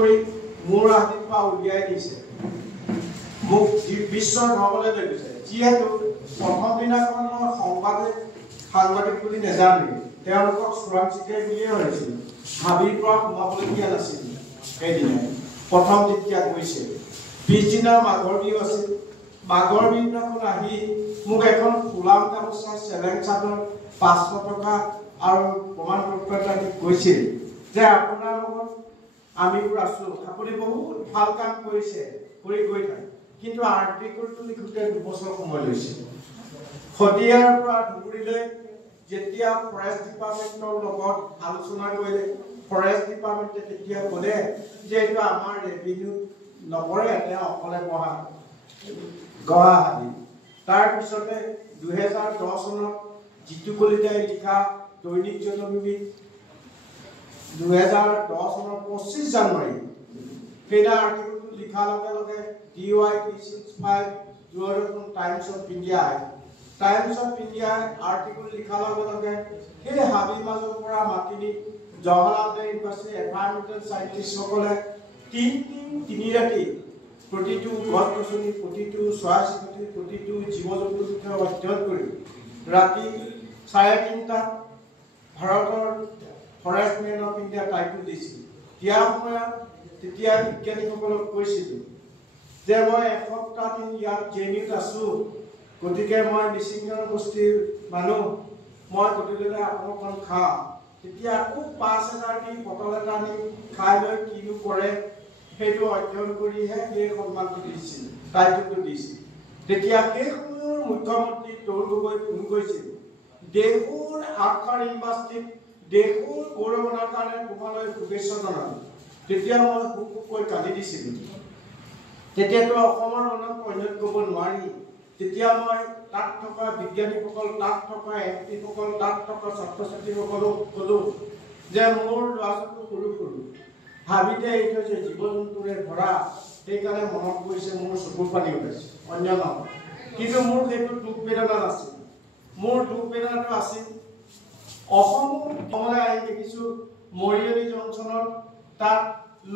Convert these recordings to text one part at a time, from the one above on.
কৰি মোৰ হাতীৰ পৰা উলিয়াই দিছে মোক বিশ্বৰ ধৰ্মলৈ লৈ গৈছে যিহেতু প্ৰথম দিনাখন সাংবাদিক বুলি নাজানে তেওঁলোকক চোৰাং চিকাৰী বুলিয়ে ভাবিছিল হাবিৰ পৰা সোমাবলৈ দিয়া নাছিল সেইদিনাই প্ৰথম যেতিয়া গৈছে পিছদিনা মাঘৰ বিহু আছিল মাঘৰ বিহুদিনাখন আহি মোক এখন ফুলাম গামোচা চেলেং চাদৰ 500 টকা আৰু প্ৰমাণ পত্ৰ এটা দি কৈছিল যে আপোনাৰ লগত আমিবোৰ আছো আপুনি বহুত ভাল কাম কৰিছে কৰি গৈ থাকে কিন্তু আৰ্টিকলটো লিখোতে 2 বছৰ সময় লৈছিল খটিয়াৰ পৰা ধুবুৰীলৈ যেতিয়া ফৰেষ্ট ডিপাৰ্টমেণ্টৰ লগত আলোচনা কৰিলে ফৰেষ্ট ডিপাৰ্টমেণ্টে তেতিয়া ক'লে যে এইটো আমাৰ ৰেভিনিউ নপৰে এটা অকলে গুৱাহাটী তাৰ পিছতে 2010 চনত জিতু কলিতাই লিখা দৈনিক জনমভূমি 2010 চনৰ 25 জানুৱাৰী সেইটা আৰ্টিকলটো লিখাৰ লগে লগে DY 365 দুৱাৰখন টাইমছ অফ ইণ্ডিয়া আৰ্টিকল লিখাৰ লগে লগে সেই হাবি মাজৰ পৰা মাতিনি জৱাহৰলাল ইউনিভাৰ্চিটি এনভাইৰনমেণ্টেল সাইন্টিষ্টসকলে 3 ৰাতি প্ৰতিটো গছ গছনি প্ৰতিটো চৰাই চিৰিকটি প্ৰতিটো জীৱ জন্তুৰ বিষয়ে অধ্যয়ন কৰি ৰাতি 3:30 ভাৰতৰ forest man of India title দিছিল ইয়াৰ সময়ত তেতিয়া বিজ্ঞানীসকলক কৈছিল যে মই এসপ্তাহ দিন ইয়াত জেনিত আছো গতিকে মই মিচিং জনগোষ্ঠীৰ মানুহ মই গতিকে আপোনালোকক খাওঁ তেতিয়া আকৌ 5000 দি বটল এটা নি খাই লৈ কিনো কৰে সেইটো অধ্যয়ন কৰিহে সেই সন্মানটো দিছিল টাইটেলটো দিছিল তেতিয়া সেই সময়ৰ মুখ্যমন্ত্ৰী তৰুণ গগৈ ফোন কৰিছিল দেশৰ আখাৰ ইউনিভাৰ্চিটিত দেশৰ গৌৰৱৰ কাৰণে তোমালৈ শুভেচ্ছা জনালো তেতিয়া মই কৈ কালি দিছিলোঁ তেতিয়াতো অসমৰ মনত পঞ্জত ক'ব নোৱাৰি তেতিয়া মই তাত থকা বিজ্ঞানীসকল তাত থকা এমপিসকল তাত থকা ছাত্ৰ ছাত্ৰীসকলক ক'লো যে মোৰ ল'ৰা ছোৱালী সৰু হাবিতে এইটো যে জীৱ জন্তুৰে ভৰা সেইকাৰণে মনত পৰিছে মোৰ চকুৰ পানী ওলাইছে অন্য নহয় কিন্তু মোৰ সেইটো দুখ বেদনা নাছিল মোৰ দুখ বেদনাটো আছিল অসমলৈ আহি দেখিছোঁ মৰিয়নি জংচনত তাত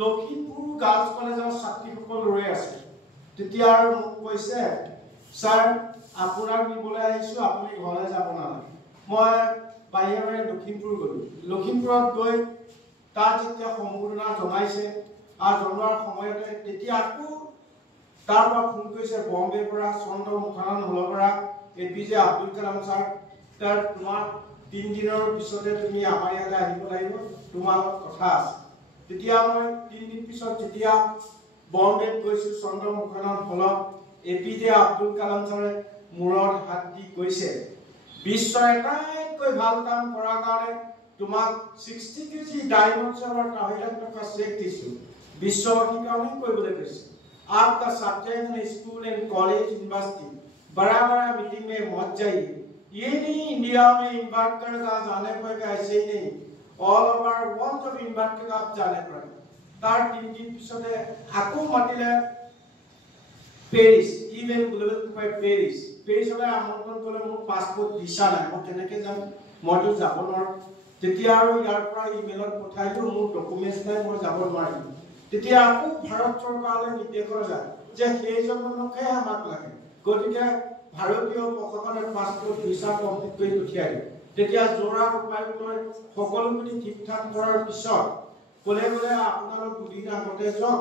লখিমপুৰ গাৰ্লছ কলেজৰ ছাত্ৰীসকল ৰৈ আছে তেতিয়া আৰু মোক কৈছে ছাৰ আপোনাক নিবলৈ আহিছোঁ আপুনি ঘৰলৈ যাব নালাগে মই বাহিৰৰে লখিমপুৰ গ'লো লখিমপুৰত গৈ তাত যেতিয়া সম্বোধনা জনাইছে আৰু জনোৱাৰ সময়তে তেতিয়া আকৌ তাৰ পৰা ফোন কৰিছে বম্বেৰ পৰা চন্দ্ৰ মুখানন হলৰ পৰা APJ আব্দুল কালাম ছাৰ তাৰ তোমাৰ 3 দিনৰ পিছতে তুমি আমাৰ ইয়ালৈ আহিব লাগিব তোমাৰ কথা আছে তেতিয়া মই 3 দিন পিছত যেতিয়া বম্বেত গৈছো চন্দ্ৰ মুখানন হলত APJ আব্দুল কালাম ছাৰে মূৰত হাত দি কৈছে বিশ্বৰ এটাইতকৈ ভাল কাম কৰাৰ কাৰণে তোমাক 60 কেজি ডায়মণ্ড চাৱাৰ টাইলাৰ টকা চেক দিছো বিশ্ববাসীৰ কাৰণে কৰিবলৈ কৈছে आपका सब्जेक्ट में स्कूल एंड कॉलेज यूनिवर्सिटी बड़ा मीटिंग में मत जाइए ये नहीं इंडिया में इन्वाइट करेगा जाने पड़ेगा ऐसे ही नहीं all over world of invite करेगा आप जाने पड़ेगा तार 3 दिन पिछले आको मातिले पेरिस इवन ग्लोबल पे पेरिस वाला আমন্ত্রণ করে মোৰ পাসপোৰ্ট ভিসা নাই মই কেনেকে যাম মইতো যাব নোৱাৰো তেতিয়া আৰু ইয়াৰ পৰা ইমেইলত পঠাইলো মোৰ ডকুমেন্টছ নাই মই যাব নোৱাৰিম তেতিয়া আকৌ ভাৰত চৰকাৰলৈ নিৰ্দেশ কৰা যায় যে সেইজনকে আমাক লাগে গতিকে ভাৰতীয় প্ৰশাসনে পাসপোৰ্ট ভিসা কমপ্লিট কৰি পঠিয়াই দিয়ে তেতিয়া জোৰা উপায়লৈ সকলোখিনি ঠিক ঠাক কৰাৰ পিছত ক'লে আপোনালোক দুদিন আগতে যাওক